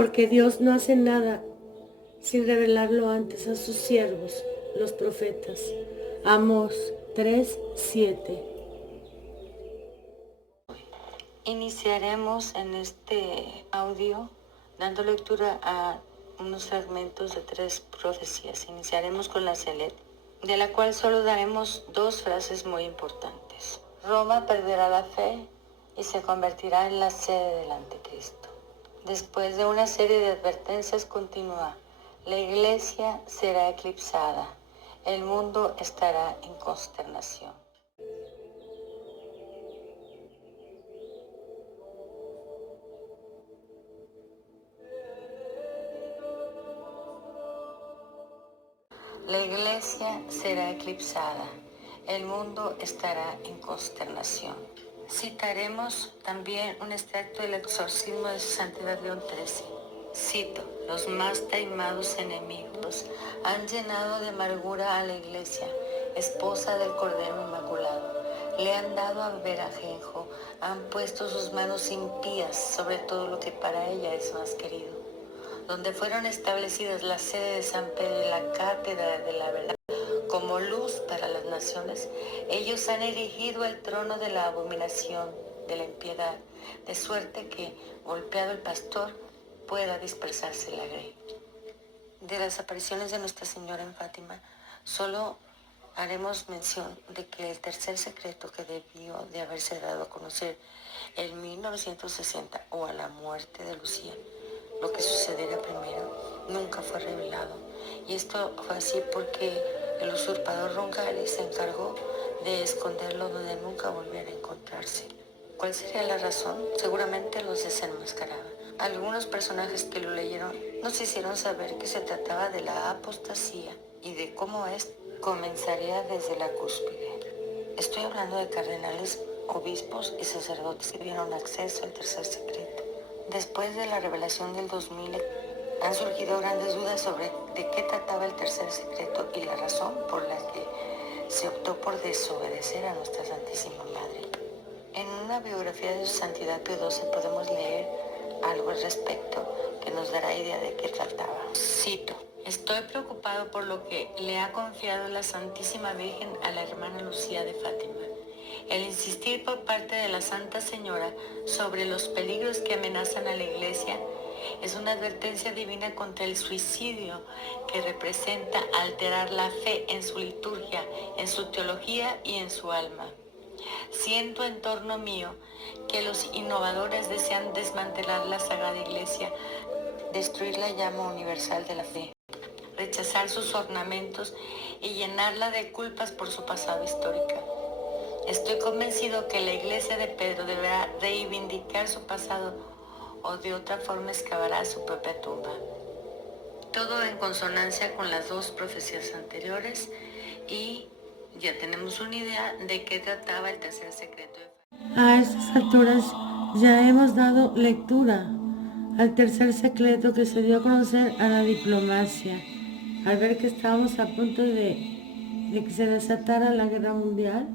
porque Dios no hace nada sin revelarlo antes a sus siervos, los profetas. Amós 3:7. Iniciaremos en este audio dando lectura a unos fragmentos de 3 profecías. Iniciaremos con la Selet, de la cual solo daremos 2 frases muy importantes. Roma perderá la fe y se convertirá en la sede del anticristo. Después de una serie de advertencias continúa: la iglesia será eclipsada, el mundo estará en consternación. La iglesia será eclipsada, el mundo estará en consternación. Citaremos también un extracto del exorcismo de su santidad León XIII. Cito: los más taimados enemigos han llenado de amargura a la iglesia, esposa del Cordero Inmaculado. Le han dado a beber ajenjo, han puesto sus manos impías sobre todo lo que para ella es más querido. Donde fueron establecidas la sede de San Pedro y la cátedra de la verdad como luz para las naciones, ellos han erigido el trono de la abominación, de la impiedad, de suerte que, golpeado el pastor, pueda dispersarse la grey. De las apariciones de Nuestra Señora en Fátima, solo haremos mención de que el tercer secreto que debió de haberse dado a conocer en 1960 o a la muerte de Lucía, lo que sucederá primero, nunca fue revelado. Y esto fue así porque el usurpador Roncalli se encargó de esconderlo donde nunca volviera a encontrarse. ¿Cuál sería la razón? Seguramente los desenmascaraba. Algunos personajes que lo leyeron nos hicieron saber que se trataba de la apostasía y de cómo comenzaría desde la cúspide. Estoy hablando de cardenales, obispos y sacerdotes que tuvieron acceso al tercer secreto. Después de la revelación del 2000, han surgido grandes dudas sobre de qué trataba el tercer secreto y la razón por la que se optó por desobedecer a nuestra Santísima Madre. En una biografía de su Santidad Pío XII podemos leer algo al respecto que nos dará idea de qué trataba. Cito: estoy preocupado por lo que le ha confiado la Santísima Virgen a la hermana Lucía de Fátima. El insistir por parte de la Santa Señora sobre los peligros que amenazan a la Iglesia es una advertencia divina contra el suicidio que representa alterar la fe en su liturgia, en su teología y en su alma. Siento en torno mío que los innovadores desean desmantelar la Sagrada Iglesia, destruir la llama universal de la fe, rechazar sus ornamentos y llenarla de culpas por su pasado histórico. Estoy convencido que la Iglesia de Pedro deberá reivindicar su pasado o de otra forma excavará su propia tumba. Todo en consonancia con las 2 profecías anteriores, y ya tenemos una idea de qué trataba el tercer secreto. A estas alturas ya hemos dado lectura al tercer secreto que se dio a conocer a la diplomacia. Al ver que estábamos a punto de que se desatara la guerra mundial,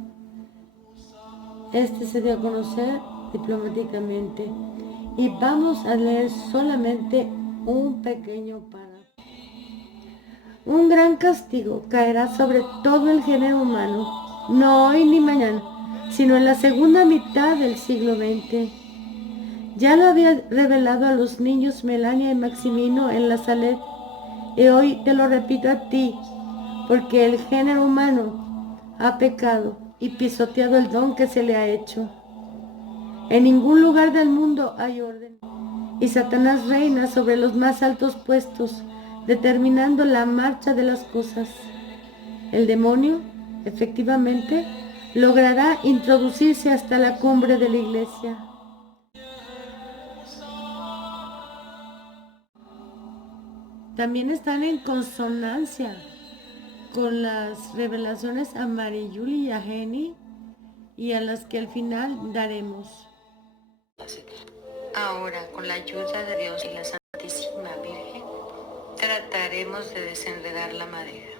este se dio a conocer diplomáticamente. Y vamos a leer solamente un pequeño párrafo. Un gran castigo caerá sobre todo el género humano, no hoy ni mañana, sino en la segunda mitad del siglo XX. Ya lo había revelado a los niños Melania y Maximino en la Salet, y hoy te lo repito a ti, porque el género humano ha pecado y pisoteado el don que se le ha hecho. En ningún lugar del mundo hay orden, y Satanás reina sobre los más altos puestos, determinando la marcha de las cosas. El demonio, efectivamente, logrará introducirse hasta la cumbre de la iglesia. También están en consonancia con las revelaciones a Mariyuli y a Jenny, y a las que al final daremos. Ahora, con la ayuda de Dios y la Santísima Virgen, trataremos de desenredar la madeja.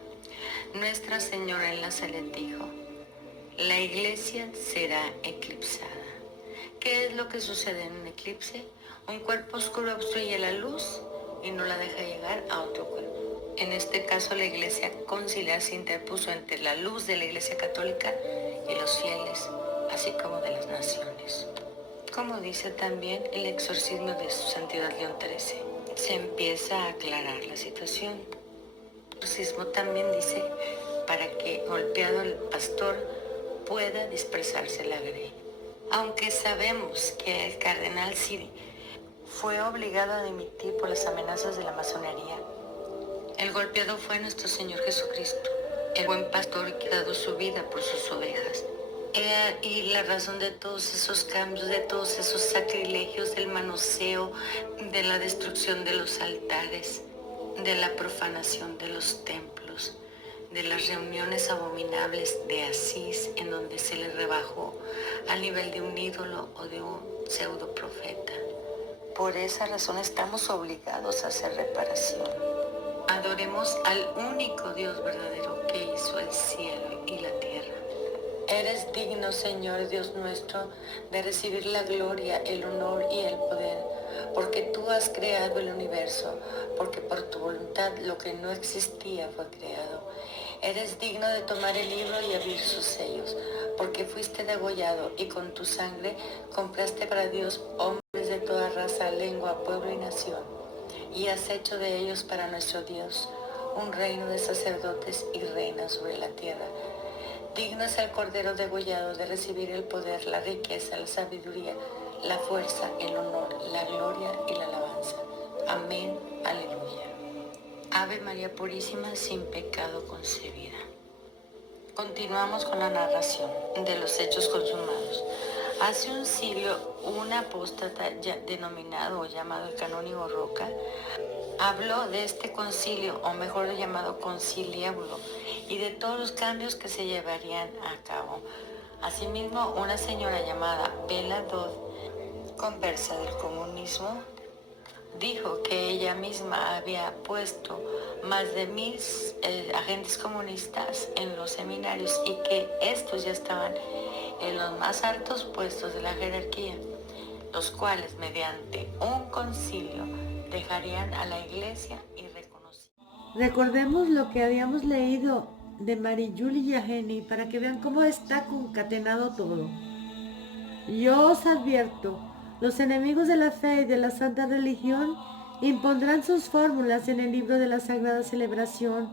Nuestra Señora en la Salet dijo: la iglesia será eclipsada. ¿Qué es lo que sucede en un eclipse? Un cuerpo oscuro obstruye la luz y no la deja llegar a otro cuerpo. En este caso, la Iglesia Conciliar se interpuso entre la luz de la Iglesia Católica y los fieles, así como de las naciones. Como dice también el exorcismo de su Santidad León XIII, se empieza a aclarar la situación. El exorcismo también dice para que, golpeado el pastor, pueda dispersarse la grey. Aunque sabemos que el cardenal Siri fue obligado a dimitir por las amenazas de la masonería, el golpeado fue nuestro Señor Jesucristo, el buen pastor que ha dado su vida por sus ovejas. Y la razón de todos esos cambios, de todos esos sacrilegios, del manoseo, de la destrucción de los altares, de la profanación de los templos, de las reuniones abominables de Asís, en donde se le rebajó al nivel de un ídolo o de un pseudo profeta. Por esa razón estamos obligados a hacer reparación. Adoremos al único Dios verdadero que hizo el cielo y la tierra. Eres digno, Señor Dios nuestro, de recibir la gloria, el honor y el poder, porque tú has creado el universo, porque por tu voluntad lo que no existía fue creado. Eres digno de tomar el libro y abrir sus sellos, porque fuiste degollado y con tu sangre compraste para Dios hombres de toda raza, lengua, pueblo y nación, y has hecho de ellos para nuestro Dios un reino de sacerdotes y reinas sobre la tierra. Digno es el Cordero degollado de recibir el poder, la riqueza, la sabiduría, la fuerza, el honor, la gloria y la alabanza. Amén. Aleluya. Ave María Purísima, sin pecado concebida. Continuamos con la narración de los hechos consumados. Hace un siglo, un apóstata denominado o llamado el canónigo Roca habló de este concilio, o mejor llamado conciliábulo, y de todos los cambios que se llevarían a cabo. Asimismo, una señora llamada Bella Dodd, conversa del comunismo, dijo que ella misma había puesto más de 1000 agentes comunistas en los seminarios y que estos ya estaban en los más altos puestos de la jerarquía, los cuales mediante un concilio dejarían a la iglesia irreconocida. Recordemos lo que habíamos leído de Marijulie y Ageni para que vean cómo está concatenado todo. Yo os advierto, los enemigos de la fe y de la santa religión impondrán sus fórmulas en el libro de la sagrada celebración.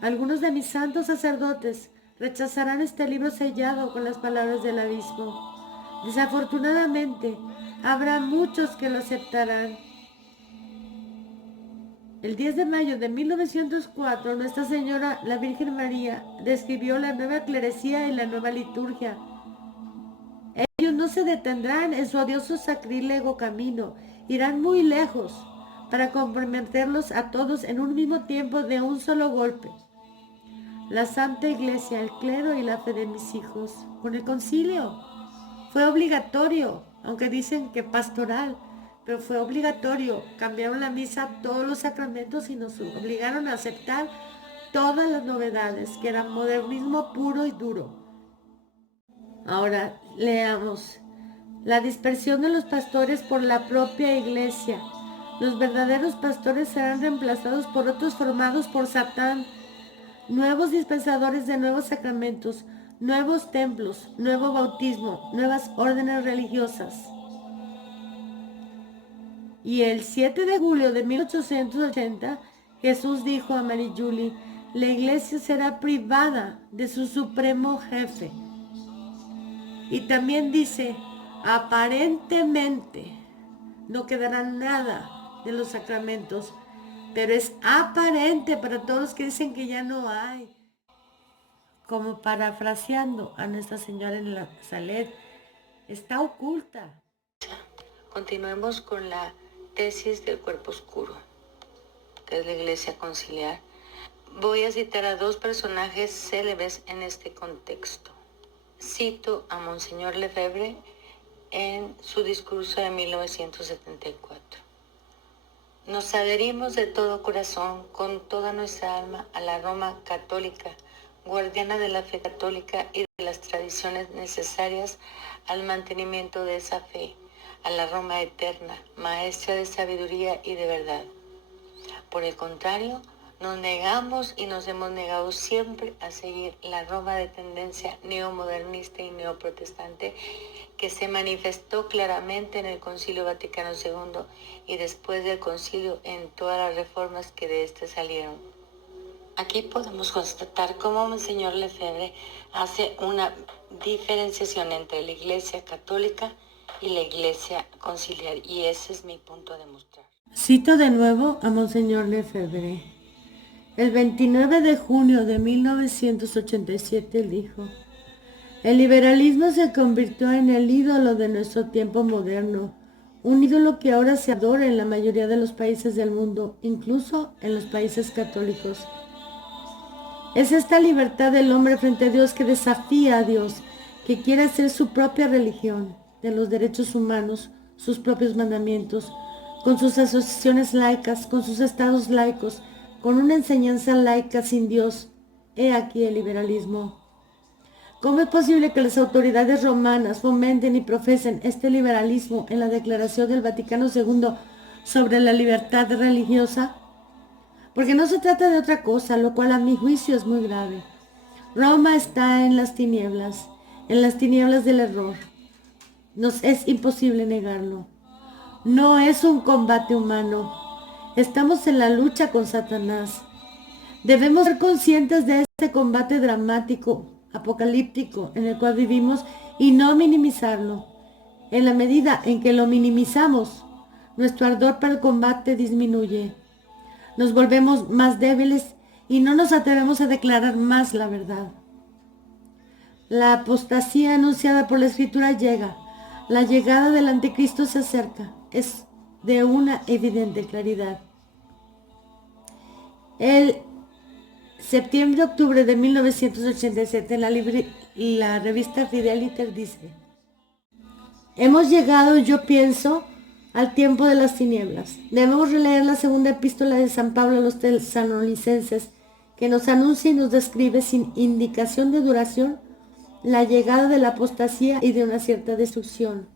Algunos de mis santos sacerdotes rechazarán este libro sellado con las palabras del abismo. Desafortunadamente, habrá muchos que lo aceptarán. El 10 de mayo de 1904, Nuestra Señora, la Virgen María, describió la nueva clerecía y la nueva liturgia. Ellos no se detendrán en su odioso sacrílego camino, irán muy lejos para comprometerlos a todos en un mismo tiempo de un solo golpe. La Santa Iglesia, el clero y la fe de mis hijos, con el concilio. Fue obligatorio, aunque dicen que pastoral, pero fue obligatorio. Cambiaron la misa, todos los sacramentos y nos obligaron a aceptar todas las novedades, que eran modernismo puro y duro. Ahora leamos. La dispersión de los pastores por la propia iglesia. Los verdaderos pastores serán reemplazados por otros formados por Satán. Nuevos dispensadores de nuevos sacramentos, nuevos templos, nuevo bautismo, nuevas órdenes religiosas. Y el 7 de julio de 1880, Jesús dijo a Marijulie, la iglesia será privada de su supremo jefe. Y también dice, aparentemente no quedará nada de los sacramentos, pero es aparente para todos los que dicen que ya no hay. Como parafraseando a Nuestra Señora en la Salet, está oculta. Continuemos con la tesis del cuerpo oscuro, que es la Iglesia Conciliar. Voy a citar a dos personajes célebres en este contexto. Cito a Monseñor Lefebvre en su discurso de 1974. Nos adherimos de todo corazón, con toda nuestra alma, a la Roma católica, guardiana de la fe católica y de las tradiciones necesarias al mantenimiento de esa fe, a la Roma eterna, maestra de sabiduría y de verdad. Por el contrario, nos negamos y nos hemos negado siempre a seguir la Roma de tendencia neomodernista y neoprotestante que se manifestó claramente en el Concilio Vaticano II y después del concilio en todas las reformas que de éste salieron. Aquí podemos constatar cómo Monseñor Lefebvre hace una diferenciación entre la Iglesia católica y la Iglesia conciliar, y ese es mi punto de mostrar. Cito de nuevo a Monseñor Lefebvre. El 29 de junio de 1987 dijo: el liberalismo se convirtió en el ídolo de nuestro tiempo moderno, un ídolo que ahora se adora en la mayoría de los países del mundo, incluso en los países católicos. Es esta libertad del hombre frente a Dios que desafía a Dios, que quiere hacer su propia religión de los derechos humanos, sus propios mandamientos, con sus asociaciones laicas, con sus estados laicos, con una enseñanza laica sin Dios. He aquí el liberalismo. ¿Cómo es posible que las autoridades romanas fomenten y profesen este liberalismo en la Declaración del Vaticano II sobre la libertad religiosa? Porque no se trata de otra cosa, lo cual a mi juicio es muy grave. Roma está en las tinieblas del error. Nos es imposible negarlo. No es un combate humano. Estamos en la lucha con Satanás. Debemos ser conscientes de este combate dramático, apocalíptico, en el cual vivimos y no minimizarlo. En la medida en que lo minimizamos, nuestro ardor para el combate disminuye. Nos volvemos más débiles y no nos atrevemos a declarar más la verdad. La apostasía anunciada por la Escritura llega. La llegada del anticristo se acerca. Es de una evidente claridad. El septiembre-octubre de 1987, la revista Fideliter dice: hemos llegado, yo pienso, al tiempo de las tinieblas. Debemos releer la segunda epístola de San Pablo a los tesalonicenses, que nos anuncia y nos describe sin indicación de duración la llegada de la apostasía y de una cierta destrucción.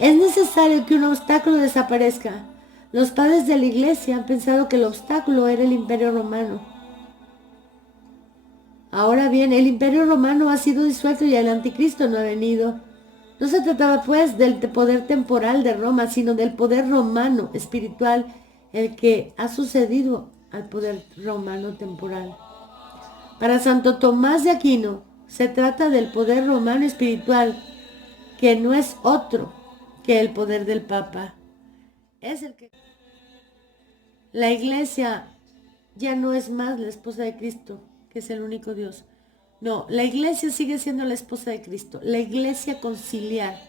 Es necesario que un obstáculo desaparezca. Los padres de la Iglesia han pensado que el obstáculo era el Imperio Romano. Ahora bien, el Imperio Romano ha sido disuelto y el Anticristo no ha venido. No se trataba pues del poder temporal de Roma, sino del poder romano espiritual, el que ha sucedido al poder romano temporal. Para Santo Tomás de Aquino, se trata del poder romano espiritual, que no es otro que el poder del Papa. Es el que... La Iglesia ya no es más la esposa de Cristo, que es el único Dios. No, la Iglesia sigue siendo la esposa de Cristo. La Iglesia conciliar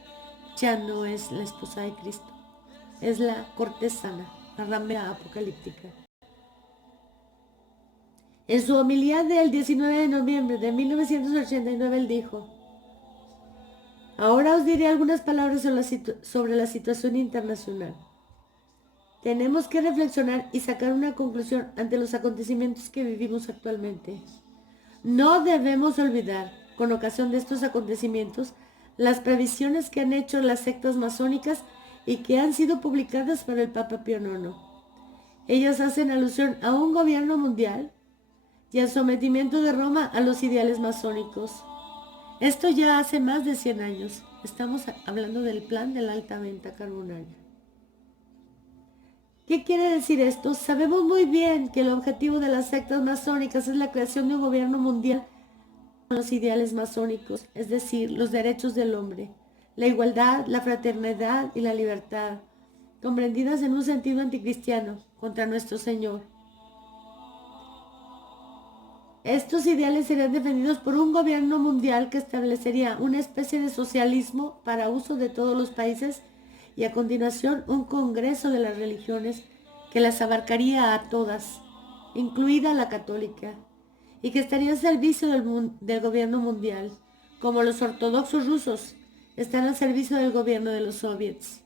ya no es la esposa de Cristo. Es la cortesana, la ramera apocalíptica. En su homilía del 19 de noviembre de 1989, él dijo: ahora os diré algunas palabras sobre la situación internacional. Tenemos que reflexionar y sacar una conclusión ante los acontecimientos que vivimos actualmente. No debemos olvidar, con ocasión de estos acontecimientos, las previsiones que han hecho las sectas masónicas y que han sido publicadas por el Papa Pío IX. Ellas hacen alusión a un gobierno mundial y al sometimiento de Roma a los ideales masónicos. Esto ya hace más de 100 años. Estamos hablando del plan de la alta venta carbonaria. ¿Qué quiere decir esto? Sabemos muy bien que el objetivo de las sectas masónicas es la creación de un gobierno mundial con los ideales masónicos, es decir, los derechos del hombre, la igualdad, la fraternidad y la libertad, comprendidas en un sentido anticristiano contra nuestro Señor. Estos ideales serían defendidos por un gobierno mundial que establecería una especie de socialismo para uso de todos los países y a continuación un congreso de las religiones que las abarcaría a todas, incluida la católica, y que estaría al servicio del gobierno mundial, como los ortodoxos rusos están al servicio del gobierno de los soviets.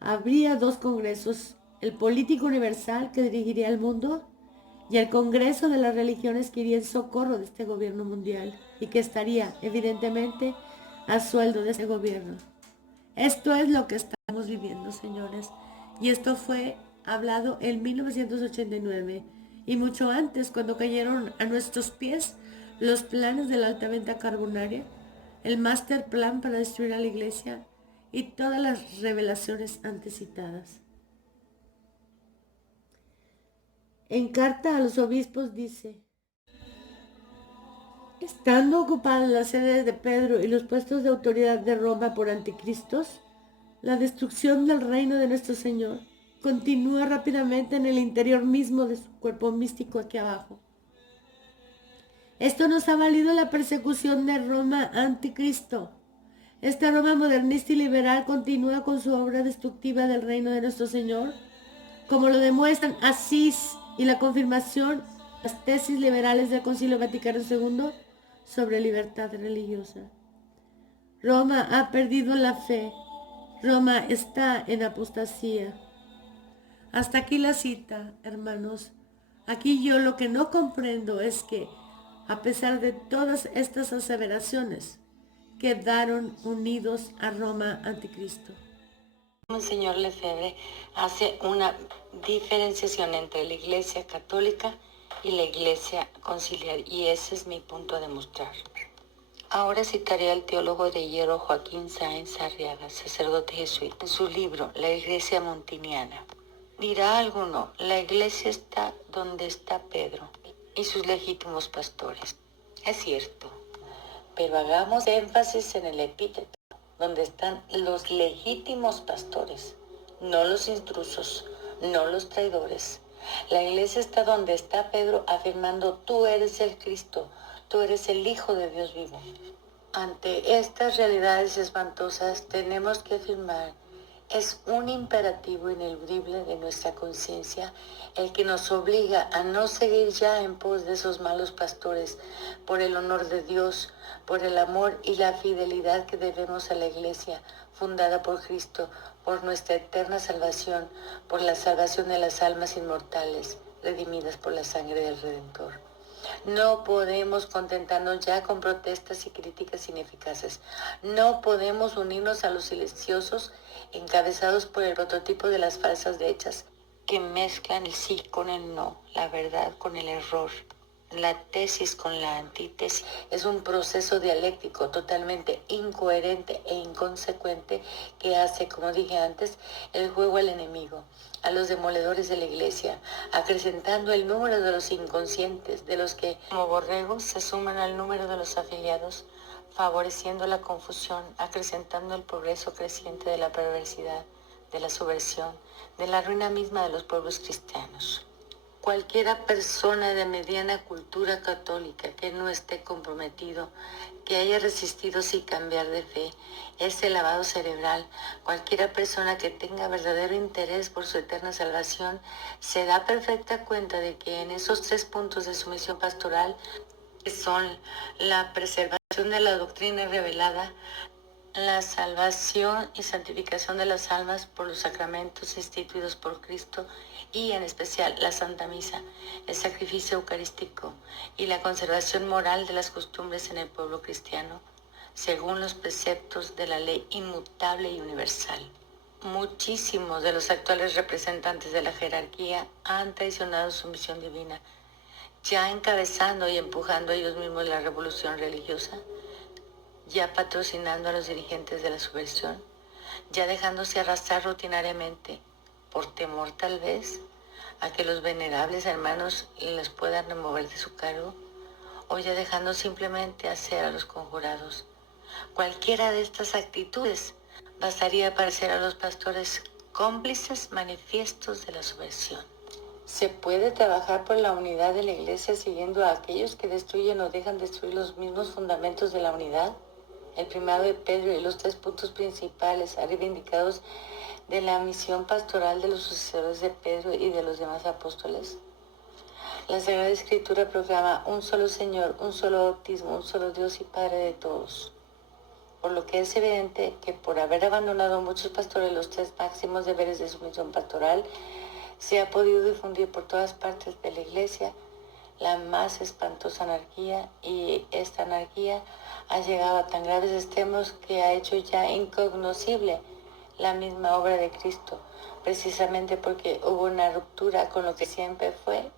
Habría dos congresos, el político universal que dirigiría el mundo y el congreso de las religiones que iría en socorro de este gobierno mundial y que estaría, evidentemente, a sueldo de este gobierno. Esto es lo que estamos viviendo, señores. Y esto fue hablado en 1989 y mucho antes, cuando cayeron a nuestros pies los planes de la alta venta carbonaria, el master plan para destruir a la iglesia y todas las revelaciones antes citadas. En carta a los obispos dice: estando ocupadas las sedes de Pedro y los puestos de autoridad de Roma por anticristos, la destrucción del reino de nuestro Señor continúa rápidamente en el interior mismo de su cuerpo místico aquí abajo. Esto nos ha valido la persecución de Roma anticristo. Esta Roma modernista y liberal continúa con su obra destructiva del reino de nuestro Señor, como lo demuestran Asís y la confirmación las tesis liberales del Concilio Vaticano II sobre libertad religiosa. Roma ha perdido la fe. Roma está en apostasía. Hasta aquí la cita, hermanos. Aquí yo lo que no comprendo es que, a pesar de todas estas aseveraciones, quedaron unidos a Roma anticristo. Monseñor Lefebvre hace una diferenciación entre la Iglesia católica y la Iglesia conciliar, y ese es mi punto de mostrar. Ahora citaré al teólogo de hierro Joaquín Sáenz Arriaga, sacerdote jesuita, en su libro La Iglesia Montiniana. Dirá alguno, la Iglesia está donde está Pedro y sus legítimos pastores. Es cierto, pero hagamos énfasis en el epíteto, donde están los legítimos pastores, no los intrusos, no los traidores. La iglesia está donde está Pedro, afirmando: tú eres el Cristo, tú eres el Hijo de Dios vivo. Ante estas realidades espantosas tenemos que afirmar: es un imperativo ineludible de nuestra conciencia el que nos obliga a no seguir ya en pos de esos malos pastores, por el honor de Dios, por el amor y la fidelidad que debemos a la Iglesia, fundada por Cristo, por nuestra eterna salvación, por la salvación de las almas inmortales, redimidas por la sangre del Redentor. No podemos contentarnos ya con protestas y críticas ineficaces. No podemos unirnos a los silenciosos encabezados por el prototipo de las falsas derechas que mezclan el sí con el no, la verdad con el error, la tesis con la antítesis. Es un proceso dialéctico totalmente incoherente e inconsecuente que hace, como dije antes, el juego al enemigo, a los demoledores de la iglesia, acrecentando el número de los inconscientes, de los que como borregos se suman al número de los afiliados, favoreciendo la confusión, acrecentando el progreso creciente de la perversidad, de la subversión, de la ruina misma de los pueblos cristianos. Cualquiera persona de mediana cultura católica que no esté comprometido, que haya resistido sin cambiar de fe, ese lavado cerebral, cualquiera persona que tenga verdadero interés por su eterna salvación, se da perfecta cuenta de que en esos 3 puntos de su misión pastoral, que son la preservación de la doctrina revelada, la salvación y santificación de las almas por los sacramentos instituidos por Cristo, y en especial la Santa Misa, el sacrificio eucarístico y la conservación moral de las costumbres en el pueblo cristiano, según los preceptos de la ley inmutable y universal. Muchísimos de los actuales representantes de la jerarquía han traicionado su misión divina, ya encabezando y empujando ellos mismos la revolución religiosa, ya patrocinando a los dirigentes de la subversión, ya dejándose arrastrar rutinariamente, por temor tal vez, a que los venerables hermanos les puedan remover de su cargo, o ya dejando simplemente hacer a los conjurados. Cualquiera de estas actitudes bastaría para hacer a los pastores cómplices manifiestos de la subversión. ¿Se puede trabajar por la unidad de la iglesia siguiendo a aquellos que destruyen o dejan destruir los mismos fundamentos de la unidad? El primado de Pedro y los 3 puntos principales reivindicados de la misión pastoral de los sucesores de Pedro y de los demás apóstoles. La Sagrada Escritura proclama un solo Señor, un solo bautismo, un solo Dios y Padre de todos. Por lo que es evidente que por haber abandonado muchos pastores los 3 máximos deberes de su misión pastoral, se ha podido difundir por todas partes de la iglesia la más espantosa anarquía, y esta anarquía ha llegado a tan graves extremos que ha hecho ya incognoscible la misma obra de Cristo, precisamente porque hubo una ruptura con lo que siempre fue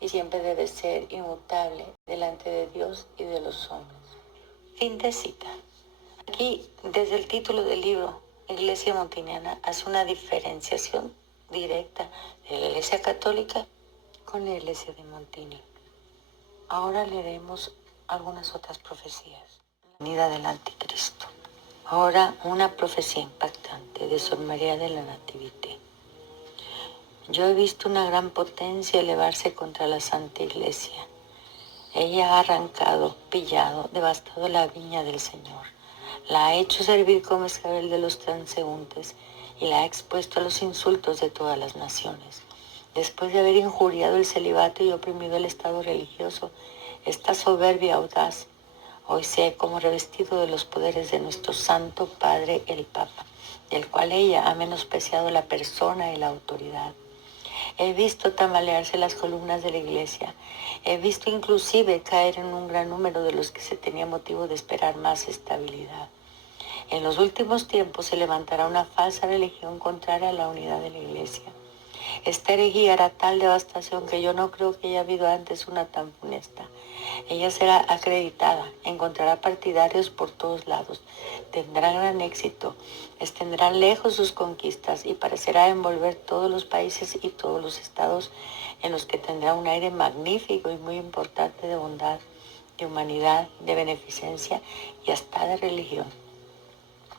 y siempre debe ser inmutable delante de Dios y de los hombres. Fin de cita. Aquí, desde el título del libro, Iglesia Montiniana hace una diferenciación directa de la Iglesia Católica con la Iglesia de Montini. Ahora leeremos algunas otras profecías. La venida del Anticristo. Ahora una profecía impactante de Sor María de la Natividad. Yo he visto una gran potencia elevarse contra la Santa Iglesia. Ella ha arrancado, pillado, devastado la viña del Señor. La ha hecho servir como escabel de los transeúntes y la ha expuesto a los insultos de todas las naciones. Después de haber injuriado el celibato y oprimido el estado religioso, esta soberbia audaz hoy se ha como revestido de los poderes de nuestro Santo Padre el Papa, del cual ella ha menospreciado la persona y la autoridad. He visto tambalearse las columnas de la iglesia. He visto inclusive caer en un gran número de los que se tenía motivo de esperar más estabilidad. En los últimos tiempos se levantará una falsa religión contraria a la unidad de la iglesia. Esta herejía hará tal devastación que yo no creo que haya habido antes una tan funesta. Ella será acreditada, encontrará partidarios por todos lados, tendrá gran éxito, extenderá lejos sus conquistas y parecerá envolver todos los países y todos los estados en los que tendrá un aire magnífico y muy importante de bondad, de humanidad, de beneficencia y hasta de religión,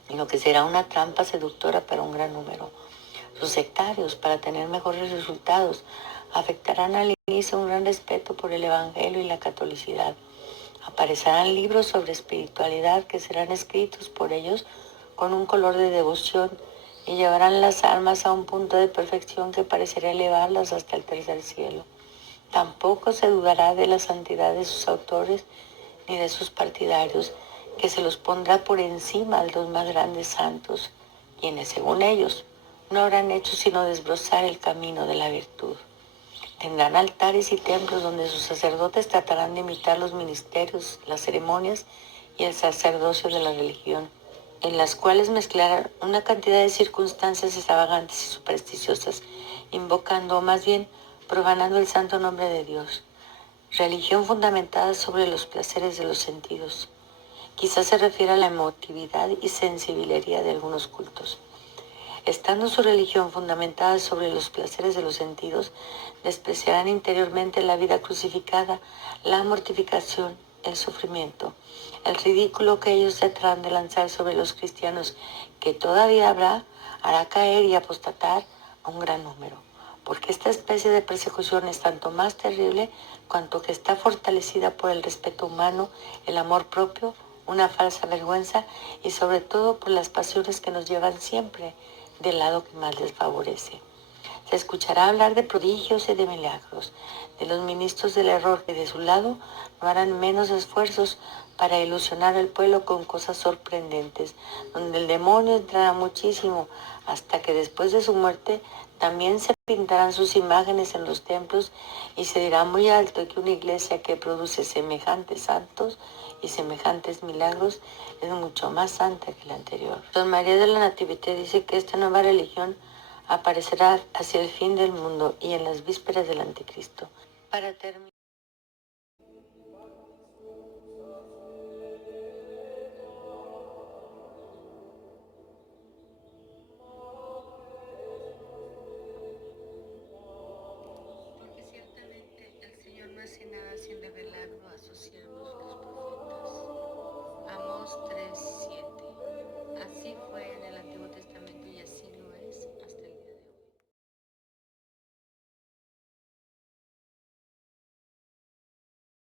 en lo que será una trampa seductora para un gran número. Sus sectarios, para tener mejores resultados, afectarán al inicio un gran respeto por el Evangelio y la catolicidad. Aparecerán libros sobre espiritualidad que serán escritos por ellos con un color de devoción y llevarán las almas a un punto de perfección que parecerá elevarlas hasta el tercer cielo. Tampoco se dudará de la santidad de sus autores ni de sus partidarios, que se los pondrá por encima de los más grandes santos, quienes, según ellos, no habrán hecho sino desbrozar el camino de la virtud. Tendrán altares y templos donde sus sacerdotes tratarán de imitar los ministerios, las ceremonias y el sacerdocio de la religión, en las cuales mezclarán una cantidad de circunstancias extravagantes y supersticiosas, invocando o más bien profanando el santo nombre de Dios. Religión fundamentada sobre los placeres de los sentidos. Quizás se refiere a la emotividad y sensibilidad de algunos cultos. Estando su religión fundamentada sobre los placeres de los sentidos, despreciarán interiormente la vida crucificada, la mortificación, el sufrimiento, el ridículo que ellos tratarán de lanzar sobre los cristianos, que todavía habrá, hará caer y apostatar a un gran número, porque esta especie de persecución es tanto más terrible cuanto que está fortalecida por el respeto humano, el amor propio, una falsa vergüenza y sobre todo por las pasiones que nos llevan siempre del lado que más les favorece. Se escuchará hablar de prodigios y de milagros, de los ministros del error que de su lado no harán menos esfuerzos para ilusionar al pueblo con cosas sorprendentes, donde el demonio entrará muchísimo, hasta que después de su muerte también se pintarán sus imágenes en los templos y se dirá muy alto que una iglesia que produce semejantes santos y semejantes milagros es mucho más santa que la anterior. Don María de la Natividad dice que esta nueva religión aparecerá hacia el fin del mundo y en las vísperas del Anticristo. Para terminar,